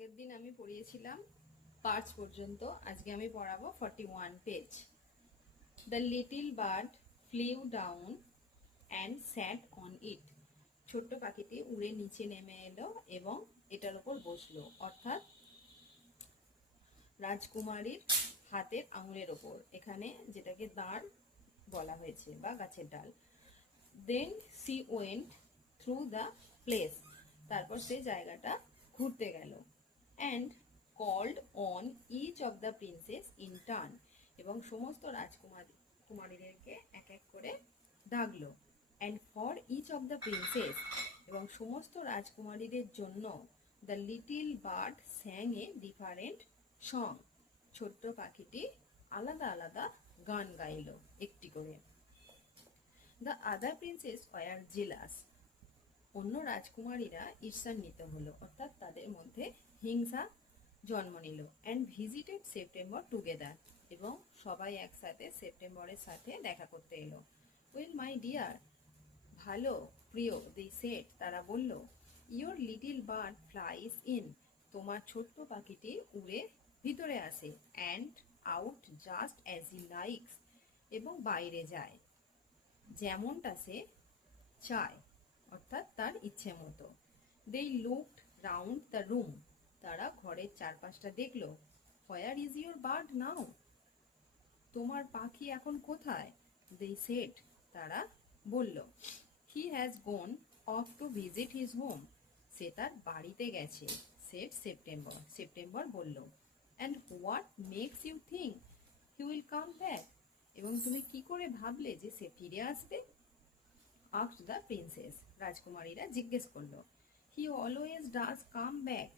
আগের দিন আমি পড়িয়েছিলাম পার্টস পর্যন্ত, আজকে আমি পড়াবো 41 page. The little bird flew down and sat on it. ছোট্ট পাখিটি উড়ে নিচে নেমে এলো এবং এটার উপর বসলো, অর্থাৎ রাজকুমারীর হাতের আঙুলের ওপর, এখানে যেটাকে দাঁড় বলা হয়েছে বা গাছের ডাল। Then she went through the place, তারপর সে জায়গাটা ঘুরতে গেল। And called on each of the princess in turn, এবং সমস্ত কুমারীদেরকে এক এক করে ডাকলো। And for each of the princess, এবং সমস্ত রাজকুমারীদের জন্য the little bird sang a different song, ছোট্ট পাখিটি আলাদা আলাদা গান গাইল একটি করে। The other princess were jealous, অন্য রাজকুমারীরা ঈর্ষান্বিত হলো, অর্থাৎ তাদের মধ্যে হিংসা জন্ম নিল। অ্যান্ড ভিজিটেড সেপ্টেম্বর টুগেদার, এবং সবাই একসাথে সেপ্টেম্বরের সাথে দেখা করতে এলো। ওয়েল মাই ডিয়ার, ভালো প্রিয়, দে সেড, তারা বলল, your little bird flies in, তোমার ছোট্ট পাখিটি উড়ে ভিতরে আসে। And out just as he likes, এবং বাইরে যায় যেমনটা সে চায়, অর্থাৎ তার ইচ্ছে মতো। They looked round the room, তারা ঘরের চারপাশটা দেখলো। Where is your bird now, তোমার পাখি এখন কোথায়? দে সেড, তারা বলল, he has gone off to visit his home, সে তার বাড়িতে গেছে। সেড সেপ্টেম্বর, সেপ্টেম্বর বলল। And what makes you think he will come back, এবং তুমি কি করে ভাবলে যে সে ফিরে আসবে? আস্কড দ্য প্রিন্সেস, রাজকুমারীরা জিজ্ঞেস করলো। He always does come back,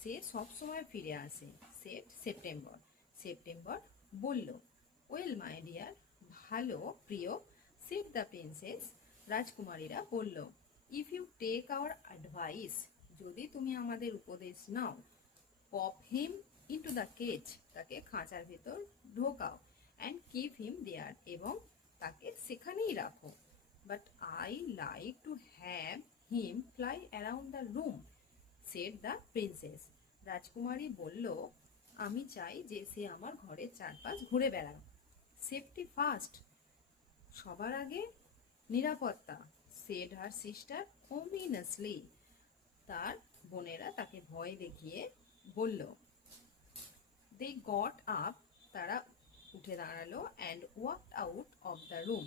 সে সবসময় ফিরে আসে। সেড সেপ্টেম্বর, সেপ্টেম্বর বলল। ওয়েল মাই ডিয়ার, ভালো প্রিয়, সেড দ্য প্রিন্সেস, রাজকুমারীরা বলল। If you take our advice, যদি তুমি আমাদের উপদেশ নাও, pop him into the cage, তাকে খাঁচার ভেতর ঢোকাও। অ্যান্ড কিপ হিম দেয়ার, এবং তাকে সেখানেই রাখো। But I like to have him fly around the room, shed the princess, রাজকুমারী বলল, আমি চাই যে সে আমার ঘরের চারপাশ ঘুরে বেড়াক। সেফটি ফার্স্ট, সবার আগে নিরাপত্তা। সেড হার সিস্টার ওমিনাসলি, তার বোনেরা তাকে ভয় দেখিয়ে বলল। দে গট আপ, তারা উঠে দাঁড়ালো। And walked out of the room,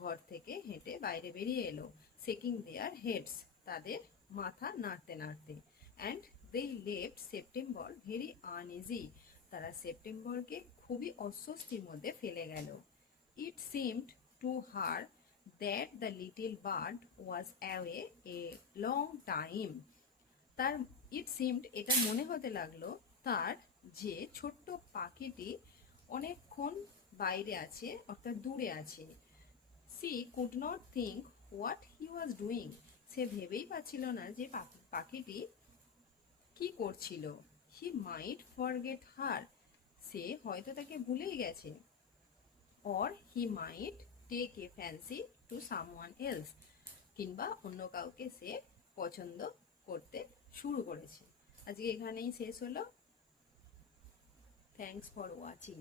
ঘর থেকে হেঁটে বাইরে বেরিয়ে এলো। শেকিং দেয়ার হেডস, তাদের মাথা নাড়তে নাড়তে। And they left September very uneasy, তারা সেপ্টেম্বরকে খুবই অস্বস্তির মধ্যে ফেলে গেল। It seemed to her that the little bird was away a long time, তার ইট সিমড, এটা মনে হতে লাগলো তার, যে ছোট্ট পাখিটি অনেকক্ষণ বাইরে আছে, অর্থাৎ দূরে আছে। She could not think what he was doing, সে ভেবেই পাচ্ছিল না যে পাখিটি কি করছিল। হি মাইট ফরগেট হার, সে হয়তো তাকে ভুলেই গেছে। Or he might take a fancy to someone else, কিংবা অন্য কাউকে সে পছন্দ করতে শুরু করেছে। আজকে এখানেই শেষ হলো। Thanks for watching.